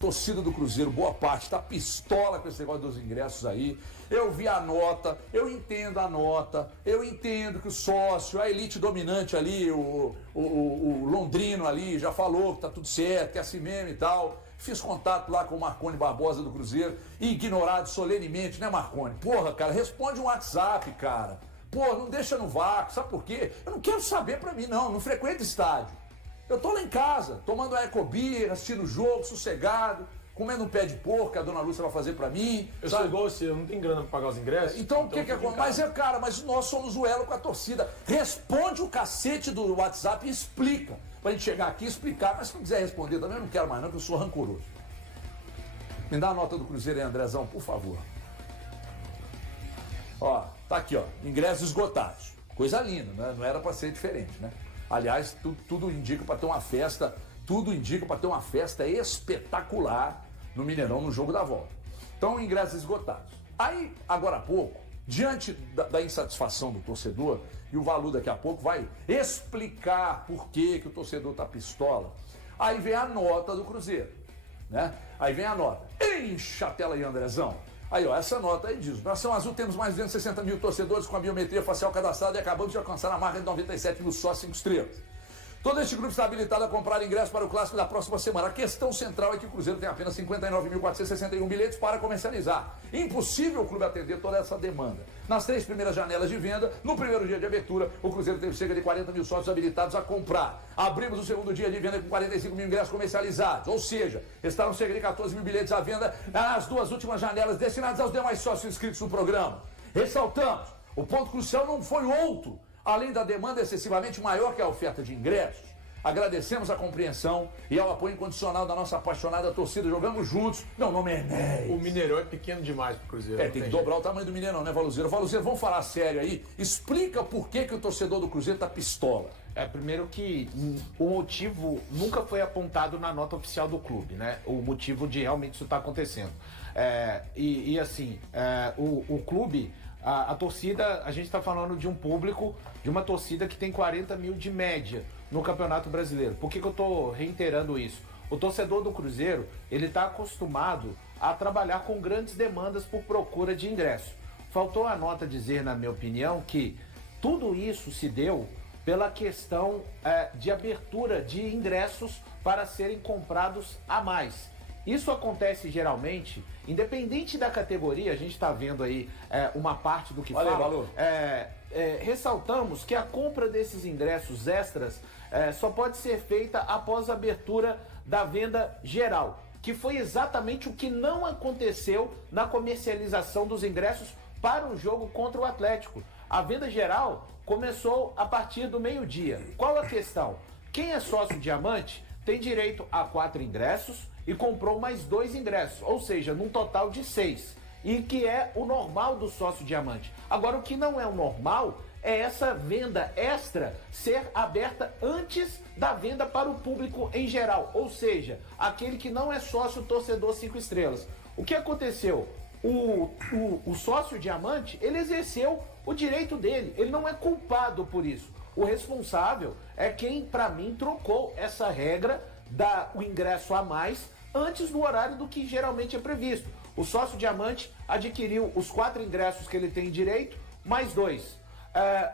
Torcida do Cruzeiro, boa parte, tá pistola com esse negócio dos ingressos aí. Eu vi a nota, eu entendo a nota, eu entendo que o sócio, a elite dominante ali, o Londrino ali, já falou que tá tudo certo, que é assim mesmo e tal. Fiz contato lá com o Marconi Barbosa do Cruzeiro, ignorado solenemente, né, Marconi? Porra, cara, responde um WhatsApp, cara. Pô, não deixa no vácuo, sabe por quê? Eu não quero saber pra mim, não frequento estádio. Eu tô lá em casa, tomando a Ecobir, assistindo o jogo, sossegado, comendo um pé de porco que a dona Lúcia vai fazer pra mim. Eu sou igual você, eu não tenho grana pra pagar os ingressos. Então o que acontece? Mas nós somos o elo com a torcida. Responde o cacete do WhatsApp e explica. Pra gente chegar aqui e explicar. Mas se não quiser responder também, eu não quero mais não, que eu sou rancoroso. Me dá a nota do Cruzeiro aí, Andrezão, por favor. Ó, tá aqui, ó. Ingressos esgotados. Coisa linda, né? Não era pra ser diferente, né? Aliás, tudo indica para ter uma festa, espetacular no Mineirão no jogo da volta. Então, ingressos esgotados. Aí, agora há pouco, diante da insatisfação do torcedor, e o Valu daqui a pouco vai explicar por que o torcedor tá pistola, aí vem a nota do Cruzeiro, né? Aí vem a nota. Enche a tela aí, Andrezão. Aí, ó, essa nota aí diz: Nação Azul temos mais de 260 mil torcedores com a biometria facial cadastrada e acabamos de alcançar a marca de 97 mil sócios 5 estrelas. Todo este grupo está habilitado a comprar ingressos para o clássico da próxima semana. A questão central é que o Cruzeiro tem apenas 59.461 bilhetes para comercializar. Impossível o clube atender toda essa demanda. Nas 3 primeiras janelas de venda, no primeiro dia de abertura, o Cruzeiro teve cerca de 40 mil sócios habilitados a comprar. Abrimos o segundo dia de venda com 45 mil ingressos comercializados, ou seja, estavam cerca de 14 mil bilhetes à venda nas 2 últimas janelas destinadas aos demais sócios inscritos no programa. Ressaltamos, o ponto crucial não foi outro, além da demanda excessivamente maior que a oferta de ingressos. Agradecemos a compreensão e ao apoio incondicional da nossa apaixonada torcida. Jogamos juntos. Meu nome é Enéas. O Mineirão é pequeno demais pro Cruzeiro. Tem que dobrar o tamanho do Mineirão, né, Valuzeiro? Valuzeiro, vamos falar sério aí. Explica por que o torcedor do Cruzeiro tá pistola. Primeiro que o motivo nunca foi apontado na nota oficial do clube, né? O motivo de realmente isso tá acontecendo. O clube... A torcida, a gente está falando de um público, de uma torcida que tem 40 mil de média no Campeonato Brasileiro. Por que eu estou reiterando isso? O torcedor do Cruzeiro, ele está acostumado a trabalhar com grandes demandas por procura de ingresso. Faltou a nota dizer, na minha opinião, que tudo isso se deu pela questão de abertura de ingressos para serem comprados a mais. Isso acontece geralmente, independente da categoria, a gente está vendo aí uma parte do que fala. Ressaltamos que a compra desses ingressos extras só pode ser feita após a abertura da venda geral, que foi exatamente o que não aconteceu na comercialização dos ingressos para o jogo contra o Atlético. A venda geral começou a partir do meio-dia. Qual a questão? Quem é sócio diamante tem direito a 4 ingressos e comprou mais 2 ingressos, ou seja, num total de 6, e que é o normal do sócio diamante. Agora, o que não é o normal é essa venda extra ser aberta antes da venda para o público em geral, ou seja, aquele que não é sócio torcedor 5 estrelas. O que aconteceu? O sócio diamante, ele exerceu o direito dele, ele não é culpado por isso. O responsável é quem, para mim, trocou essa regra o ingresso a mais antes do horário do que geralmente é previsto. O sócio diamante adquiriu os 4 ingressos que ele tem direito, mais 2.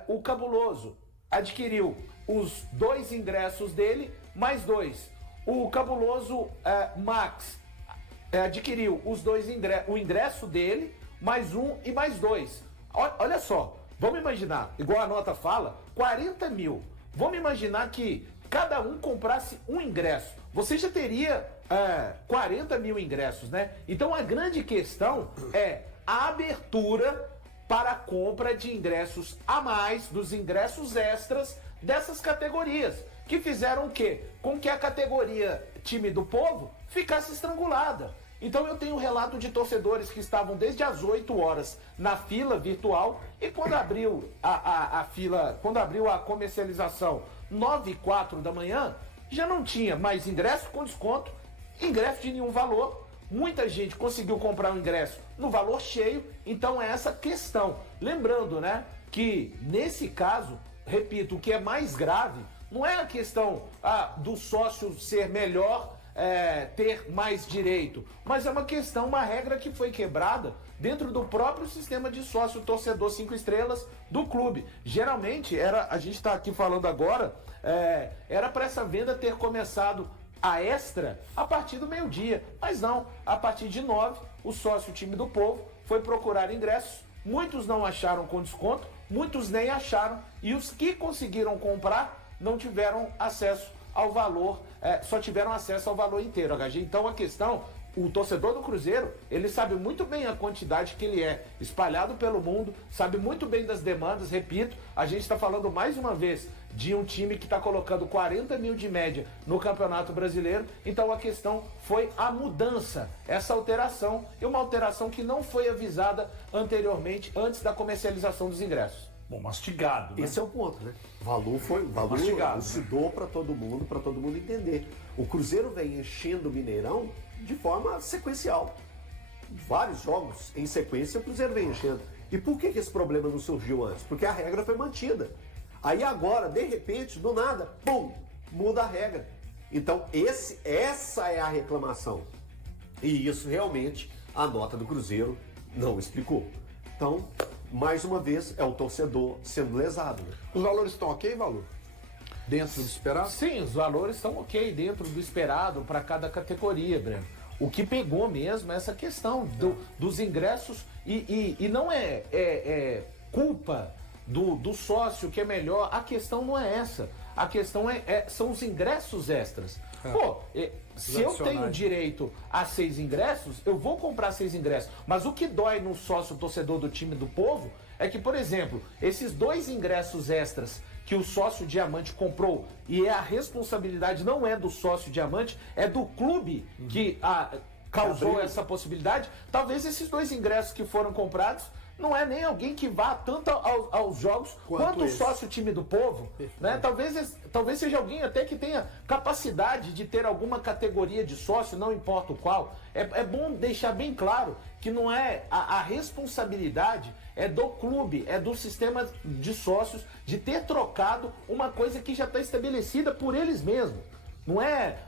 O cabuloso adquiriu os 2 ingressos dele, mais 2. O cabuloso Max adquiriu o ingresso dele, mais 1 e mais 2. Olha só, vamos imaginar, igual a nota fala, 40 mil. Vamos imaginar que cada um comprasse um ingresso. Você já teria 40 mil ingressos, né? Então a grande questão é a abertura para a compra de ingressos a mais, dos ingressos extras dessas categorias, que fizeram o quê? Com que a categoria time do povo ficasse estrangulada. Então eu tenho um relato de torcedores que estavam desde as 8 horas na fila virtual e quando abriu quando abriu a comercialização 9h04 da manhã, já não tinha mais ingresso com desconto, ingresso de nenhum valor. Muita gente conseguiu comprar o ingresso no valor cheio, então é essa questão. Lembrando, né, que nesse caso, repito, o que é mais grave não é a questão do sócio ser melhor ter mais direito, mas é uma questão, uma regra que foi quebrada dentro do próprio sistema de sócio torcedor 5 estrelas do clube. Geralmente, a gente está aqui falando agora, era para essa venda ter começado a extra a partir do meio-dia, mas não, a partir de 9, o sócio time do povo foi procurar ingressos, muitos não acharam com desconto, muitos nem acharam, e os que conseguiram comprar não tiveram acesso ao valor, só tiveram acesso ao valor inteiro, HG. Então a questão, o torcedor do Cruzeiro, ele sabe muito bem a quantidade que ele é espalhado pelo mundo, sabe muito bem das demandas, repito, a gente está falando mais uma vez de um time que está colocando 40 mil de média no Campeonato Brasileiro, então a questão foi a mudança, essa alteração, e uma alteração que não foi avisada anteriormente, antes da comercialização dos ingressos. Bom, mastigado, né? Esse é o ponto, né? O valor mastigado, elucidou para todo mundo entender. O Cruzeiro vem enchendo o Mineirão de forma sequencial. Vários jogos em sequência o Cruzeiro vem enchendo. E por que esse problema não surgiu antes? Porque a regra foi mantida. Aí agora, de repente, do nada, pum, muda a regra. Então essa é a reclamação. E isso realmente a nota do Cruzeiro não explicou. Então, mais uma vez, é o torcedor sendo lesado. Né? Os valores estão ok, Valor? Dentro do esperado? Sim, os valores estão ok, dentro do esperado para cada categoria, Breno. O que pegou mesmo é essa questão dos ingressos e não é culpa do sócio que é melhor, a questão não é essa. A questão são os ingressos extras. Pô, se eu tenho direito a 6 ingressos, eu vou comprar 6 ingressos. Mas o que dói no sócio torcedor do time do povo é que, por exemplo, esses 2 ingressos extras que o sócio diamante comprou, e a responsabilidade não é do sócio diamante, é do clube que causou essa possibilidade, talvez esses 2 ingressos que foram comprados não é nem alguém que vá tanto aos jogos quanto o sócio time do povo, né? Talvez seja alguém até que tenha capacidade de ter alguma categoria de sócio, não importa o qual. É bom deixar bem claro que não é a responsabilidade é do clube, é do sistema de sócios de ter trocado uma coisa que já está estabelecida por eles mesmos. Não é,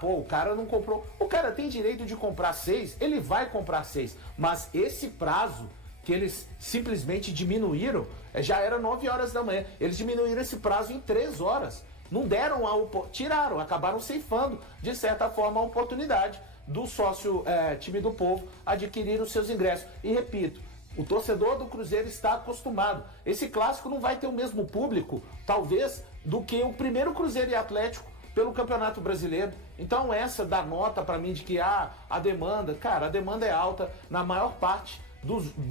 o cara não comprou. O cara tem direito de comprar 6, ele vai comprar 6, mas esse prazo que eles simplesmente diminuíram, já era 9 horas da manhã, eles diminuíram esse prazo em 3 horas. Não deram tiraram, acabaram ceifando, de certa forma, a oportunidade do sócio time do povo adquirir os seus ingressos. E repito, o torcedor do Cruzeiro está acostumado. Esse clássico não vai ter o mesmo público, talvez, do que o primeiro Cruzeiro e Atlético pelo Campeonato Brasileiro. Então essa dá nota para mim de que a demanda, cara, a demanda é alta na maior parte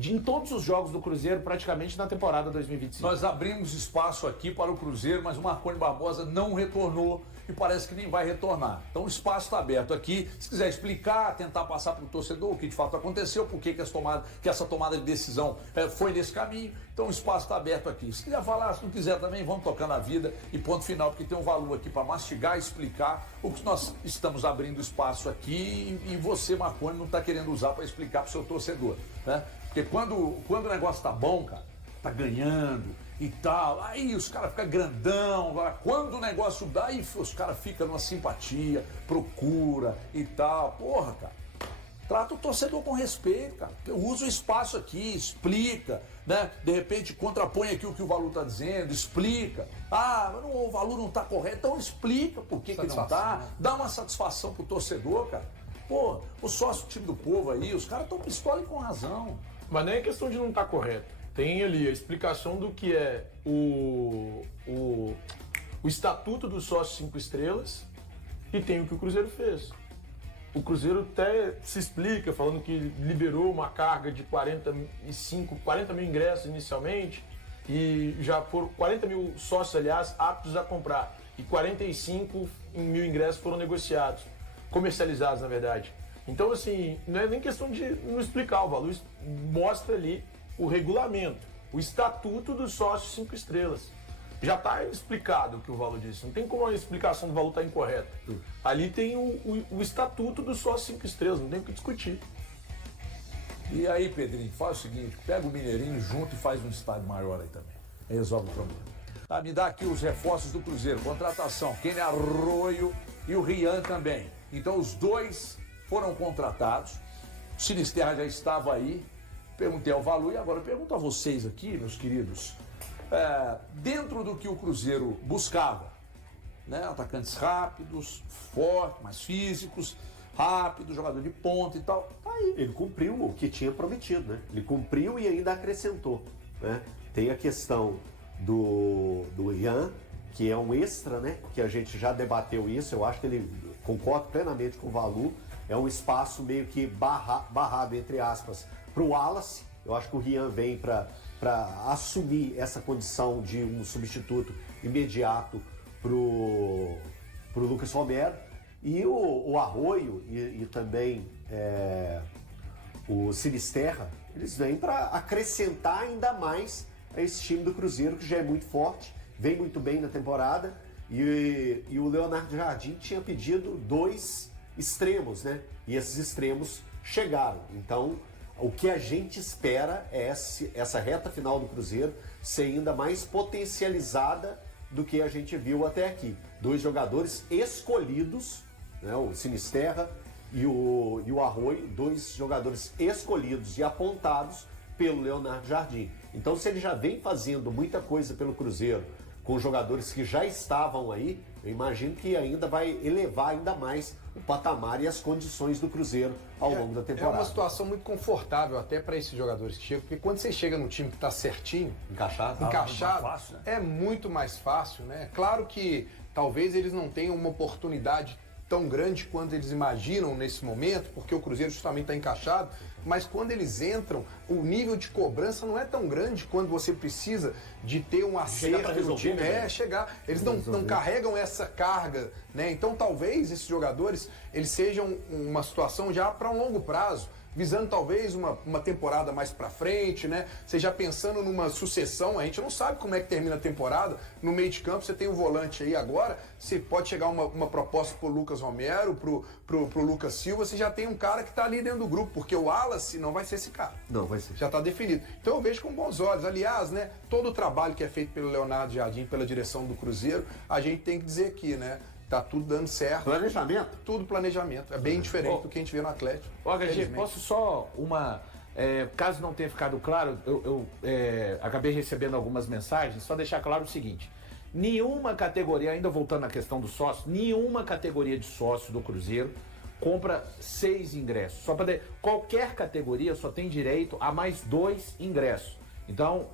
em todos os jogos do Cruzeiro, praticamente na temporada 2025. Nós abrimos espaço aqui para o Cruzeiro, mas o Marconi Barbosa não retornou e parece que nem vai retornar. Então o espaço está aberto aqui. Se quiser explicar, tentar passar para o torcedor o que de fato aconteceu, por que essa tomada de decisão foi nesse caminho, então o espaço está aberto aqui. Se quiser falar, se não quiser também, vamos tocando a vida e ponto final, porque tem um valor aqui para mastigar e explicar o que nós estamos abrindo espaço aqui e você, Marconi, não está querendo usar para explicar para o seu torcedor, né? Porque quando o negócio tá bom, cara, tá ganhando e tal, aí os caras ficam grandão, agora quando o negócio dá, aí os caras ficam numa simpatia, procura e tal. Porra, cara, trata o torcedor com respeito, cara. Usa o espaço aqui, explica, né? De repente contrapõe aqui o que o Valor tá dizendo, explica. O Valor não tá correto, então explica por que não tá, dá uma satisfação pro torcedor, cara. Pô, o sócio time do povo aí, os caras estão pistola e com razão. Mas nem é questão de não estar correto. Tem ali a explicação do que é o estatuto do sócio 5 estrelas e tem o que o Cruzeiro fez. O Cruzeiro até se explica falando que liberou uma carga de 40 mil ingressos inicialmente e já foram 40 mil sócios, aliás, aptos a comprar. E 45 mil ingressos foram negociados, comercializados, na verdade. Então, assim, não é nem questão de não explicar o valor, mostra ali o regulamento, o estatuto do sócio 5 estrelas. Já está explicado o que o Valor disse, não tem como a explicação do Valor estar incorreta. Ali tem o estatuto do sócio 5 estrelas, não tem o que discutir. E aí, Pedrinho, faz o seguinte, pega o Mineirinho junto e faz um estádio maior aí também. Resolve o problema. Me dá aqui os reforços do Cruzeiro, contratação, Kenny Arroio e o Rian também. Então os dois foram contratados. O Sinisterra já estava aí. Perguntei ao Valu e agora pergunto a vocês aqui, meus queridos. Dentro do que o Cruzeiro buscava, né? Atacantes rápidos, fortes, mais físicos, rápidos, jogador de ponta e tal. Tá aí. Ele cumpriu o que tinha prometido, né? Ele cumpriu e ainda acrescentou, né? Tem a questão do Ian, que é um extra, né? Que a gente já debateu isso. Eu acho que ele concorda plenamente com o Valu. É um espaço meio que barrado, entre aspas, para o Wallace. Eu acho que o Rian vem para assumir essa condição de um substituto imediato pro Lucas Romero. E o Arroio e também o Sinisterra, eles vêm para acrescentar ainda mais a esse time do Cruzeiro, que já é muito forte, vem muito bem na temporada. E o Leonardo Jardim tinha pedido 2 extremos, né? E esses extremos chegaram. Então, o que a gente espera é essa reta final do Cruzeiro ser ainda mais potencializada do que a gente viu até aqui. 2 jogadores escolhidos, né? O Sinisterra e o Arroio, 2 jogadores escolhidos e apontados pelo Leonardo Jardim. Então, se ele já vem fazendo muita coisa pelo Cruzeiro com jogadores que já estavam aí, eu imagino que ainda vai elevar ainda mais o patamar e as condições do Cruzeiro ao longo da temporada. É uma situação muito confortável até para esses jogadores que chegam, porque quando você chega num time que está certinho, encaixado, fácil, né? É muito mais fácil, né? Claro que talvez eles não tenham uma oportunidade tão grande quanto eles imaginam nesse momento, porque o Cruzeiro justamente está encaixado, mas quando eles entram, o nível de cobrança não é tão grande quando você precisa de ter um acerto no time. Chegar. Eles não carregam essa carga, né? Então talvez esses jogadores eles sejam uma situação já para um longo prazo, visando talvez uma temporada mais pra frente, né? Você já pensando numa sucessão, a gente não sabe como é que termina a temporada. No meio de campo, você tem um volante aí agora, você pode chegar uma proposta pro Lucas Romero, pro Lucas Silva, você já tem um cara que tá ali dentro do grupo, porque o Wallace não vai ser esse cara. Não, vai ser. Já tá definido. Então eu vejo com bons olhos. Aliás, né, todo o trabalho que é feito pelo Leonardo Jardim, pela direção do Cruzeiro, a gente tem que dizer aqui, né? Tá tudo dando certo. Planejamento? Tudo planejamento. É bem diferente do que a gente vê no Atlético. HG, posso só caso não tenha ficado claro, eu acabei recebendo algumas mensagens, só deixar claro o seguinte: nenhuma categoria, ainda voltando à questão do sócio, nenhuma categoria de sócio do Cruzeiro compra 6 ingressos. Qualquer categoria só tem direito a mais 2 ingressos. Então,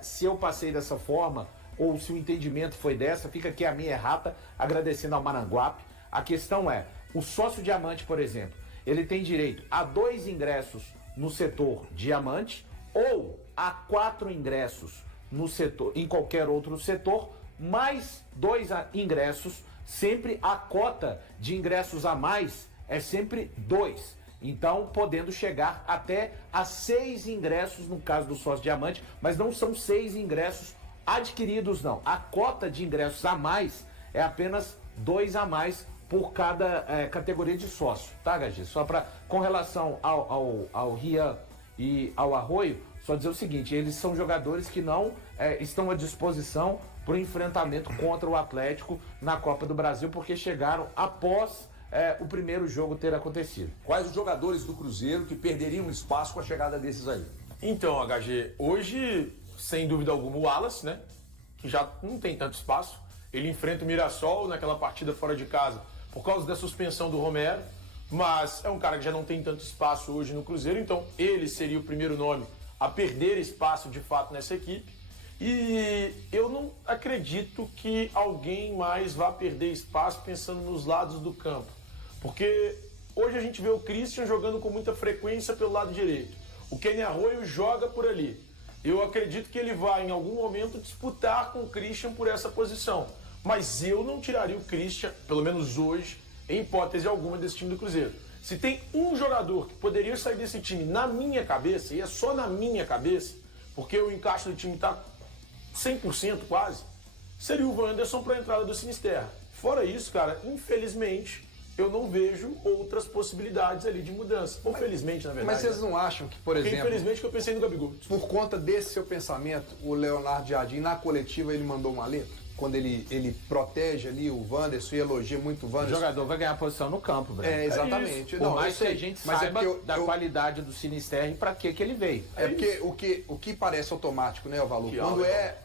se eu passei dessa forma, ou se o entendimento foi dessa, fica aqui a minha errata, agradecendo ao Maranguape. A questão é, o sócio diamante, por exemplo, ele tem direito a 2 ingressos no setor diamante ou a 4 ingressos no setor, em qualquer outro setor, mais 2 ingressos, sempre a cota de ingressos a mais é sempre 2. Então, podendo chegar até a 6 ingressos no caso do sócio diamante, mas não são 6 ingressos adquiridos, não. A cota de ingressos a mais é apenas 2 a mais por cada categoria de sócio, tá, HG? Só com relação ao Rian e ao Arroio, só dizer o seguinte: eles são jogadores que não estão à disposição para o enfrentamento contra o Atlético na Copa do Brasil, porque chegaram após o primeiro jogo ter acontecido. Quais os jogadores do Cruzeiro que perderiam espaço com a chegada desses aí? Então, HG, hoje, sem dúvida alguma, o Wallace, né? Que já não tem tanto espaço. Ele enfrenta o Mirassol naquela partida fora de casa por causa da suspensão do Romero, mas é um cara que já não tem tanto espaço hoje no Cruzeiro, então ele seria o primeiro nome a perder espaço de fato nessa equipe. E eu não acredito que alguém mais vá perder espaço pensando nos lados do campo, porque hoje a gente vê o Christian jogando com muita frequência pelo lado direito. O Kenny Arroio joga por ali. Eu acredito que ele vai, em algum momento, disputar com o Christian por essa posição. Mas eu não tiraria o Christian, pelo menos hoje, em hipótese alguma, desse time do Cruzeiro. Se tem um jogador que poderia sair desse time na minha cabeça, e é só na minha cabeça, porque o encaixe do time está 100% quase, seria o Wanderson para a entrada do Sinisterra. Fora isso, cara, infelizmente, eu não vejo outras possibilidades ali de mudança. Ou felizmente, na verdade. Mas vocês não acham que, por exemplo... Infelizmente que eu pensei no Gabigol. Por conta desse seu pensamento, o Leonardo Jardim, na coletiva, ele mandou uma letra? quando ele protege ali o Wanderson e elogia muito o O Wanderson. jogador vai ganhar posição no campo, Breno. É, exatamente. Por Não, mais eu que sei, a gente mas saiba é porque da qualidade do Sinisterra e pra que ele veio. É porque o que parece automático, né, Valu?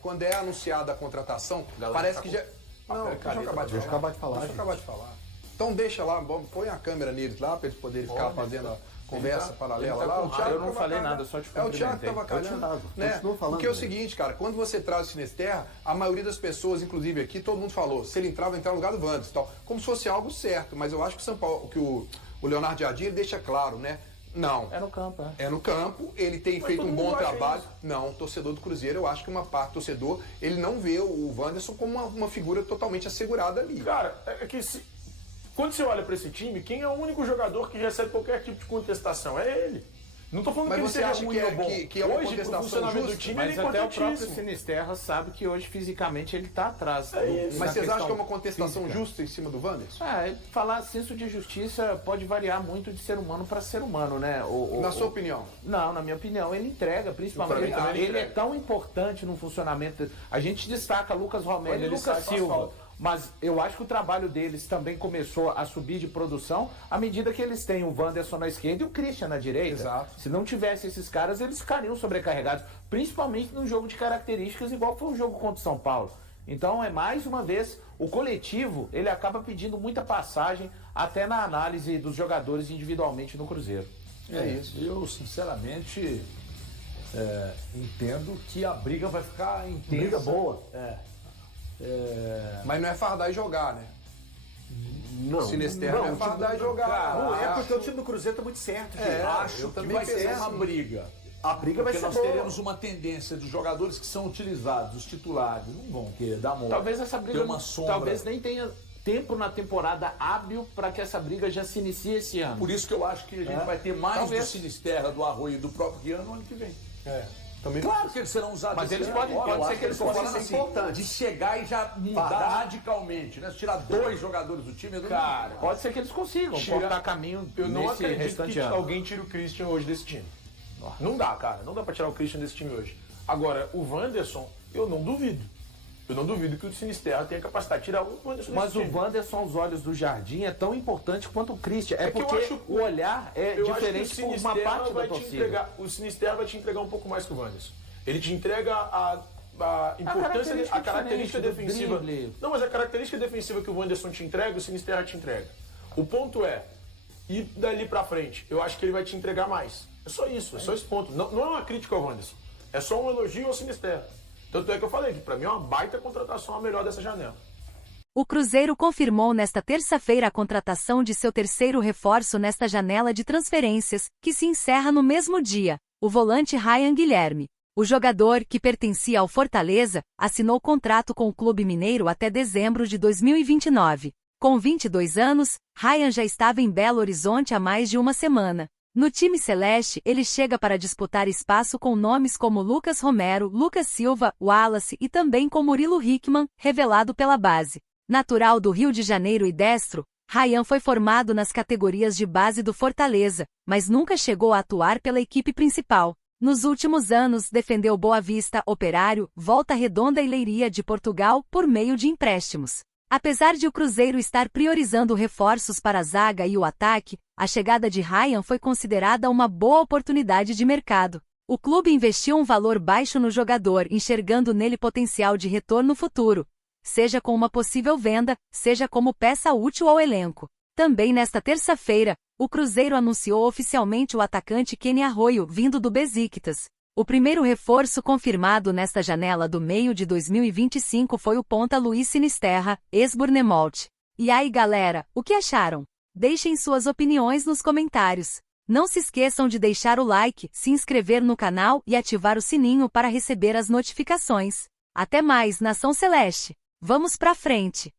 Quando é anunciada a contratação, parece que já. Não, deixa eu acabar de falar. Deixa eu acabar de falar. Então deixa lá, põe a câmera neles lá para eles poderem ficar fazendo a conversa paralela lá. O Thiago eu não falei nada, só te o Thiago estava calhando. Né? Continua falando, Porque é o né? seguinte, cara, quando você traz o Sinisterra, a maioria das pessoas, inclusive aqui, todo mundo falou, se ele entrar, vai entrar no lugar do Wanderson e tal. Como se fosse algo certo, mas eu acho que o São Paulo, que o Leonardo Jardim ele deixa claro, né? Não. É no campo, É no campo, ele tem feito um bom trabalho. Não, torcedor do Cruzeiro, eu acho que uma parte do torcedor, ele não vê o Wanderson como uma figura totalmente assegurada ali. Cara, é que quando você olha pra esse time, quem é o único jogador que recebe qualquer tipo de contestação? É ele. Não tô falando Mas que ele você seja acha ruim ou bom. que é uma Hoje, pro contestação funcionamento do justa? time, Mas ele é até o próprio importantíssimo. Sinisterra sabe que hoje fisicamente ele tá atrás. Mas vocês acham que é uma contestação justa em cima do Wanderson? Falar senso de justiça pode variar muito de ser humano para ser humano, né? Na sua opinião? Não, na minha opinião, ele entrega, principalmente. Eu também Ele entrega. é tão importante no funcionamento. A gente destaca Lucas Romero Quando e ele Lucas sai, faz Silva. falta. Mas eu acho que o trabalho deles também começou a subir de produção à medida que eles têm o Wanderson na esquerda e o Christian na direita. Exato. Se não tivesse esses caras, eles ficariam sobrecarregados, principalmente num jogo de características igual foi o jogo contra o São Paulo. Então, mais uma vez, o coletivo, ele acaba pedindo muita passagem até na análise dos jogadores individualmente no Cruzeiro. É isso. Eu, sinceramente, entendo que a briga vai ficar intensa. Briga boa. Mas não é fardar e jogar, né? Não. Sinisterra não é fardar e jogar. Não é Acho- porque o time do Cruzeiro tá muito certo, gente. Acho eu que também vai ser penso uma assim. briga. A briga vai Porque ser nós boa. teremos uma tendência dos jogadores que são utilizados, os titulares, não vão querer dar mole. Talvez essa briga ter uma sombra. talvez nem tenha tempo na temporada hábil para que essa briga já se inicie esse ano. Por isso que eu acho que a gente vai ter mais Talvez. do Sinisterra, do Arroio e do próprio Guiano no ano que vem. Também Claro que eles serão usados. Mas esse eles ano. podem- Olha, pode eu ser acho que eles estão possam falando ser importantes. de chegar e já mudar Fardar. radicalmente, né? Se tirar 2 jogadores do time, Cara, pode ser que eles consigam cortar caminho Eu não nesse acredito restante que ano. alguém tire o Christian hoje desse time. Não dá, cara. Não dá pra tirar o Christian desse time hoje. Agora, o Wanderson, eu não duvido. Eu não duvido que o Sinisterra tenha capacidade de tirar o Wanderson Mas desse o time. Wanderson aos olhos do Jardim é tão importante quanto o Christian. É que eu porque acho- o olhar é Eu diferente acho que por o uma Sinisterra parte da vai te torcida. entregar, o Sinisterra vai te entregar um pouco mais que o Wanderson. Ele te entrega a importância, a característica diferente do defensiva. drible. Não, mas a característica defensiva que o Wanderson te entrega, o Sinisterra te entrega. O ponto é, e dali pra frente, eu acho que ele vai te entregar mais. É só isso, é só esse ponto. Não é uma crítica ao Wanderson. É só um elogio ao Sinisterra. Tanto é que eu falei que pra mim é uma baita contratação a melhor dessa janela. O Cruzeiro confirmou nesta terça-feira a contratação de seu terceiro reforço nesta janela de transferências, que se encerra no mesmo dia, o volante Ryan Guilherme. O jogador, que pertencia ao Fortaleza, assinou contrato com o clube mineiro até dezembro de 2029. Com 22 anos, Ryan já estava em Belo Horizonte há mais de uma semana. No time celeste, ele chega para disputar espaço com nomes como Lucas Romero, Lucas Silva, Wallace e também com Murilo Hickman, revelado pela base. Natural do Rio de Janeiro e destro, Ryan foi formado nas categorias de base do Fortaleza, mas nunca chegou a atuar pela equipe principal. Nos últimos anos, defendeu Boa Vista, Operário, Volta Redonda e Leiria de Portugal por meio de empréstimos. Apesar de o Cruzeiro estar priorizando reforços para a zaga e o ataque, a chegada de Ryan foi considerada uma boa oportunidade de mercado. O clube investiu um valor baixo no jogador, enxergando nele potencial de retorno futuro, seja com uma possível venda, seja como peça útil ao elenco. Também nesta terça-feira, o Cruzeiro anunciou oficialmente o atacante Kenny Arroio, vindo do Besiktas. O primeiro reforço confirmado nesta janela do meio de 2025 foi o ponta Luiz Sinisterra, ex-Bournemouth. E aí galera, o que acharam? Deixem suas opiniões nos comentários. Não se esqueçam de deixar o like, se inscrever no canal e ativar o sininho para receber as notificações. Até mais, Nação Celeste! Vamos pra frente!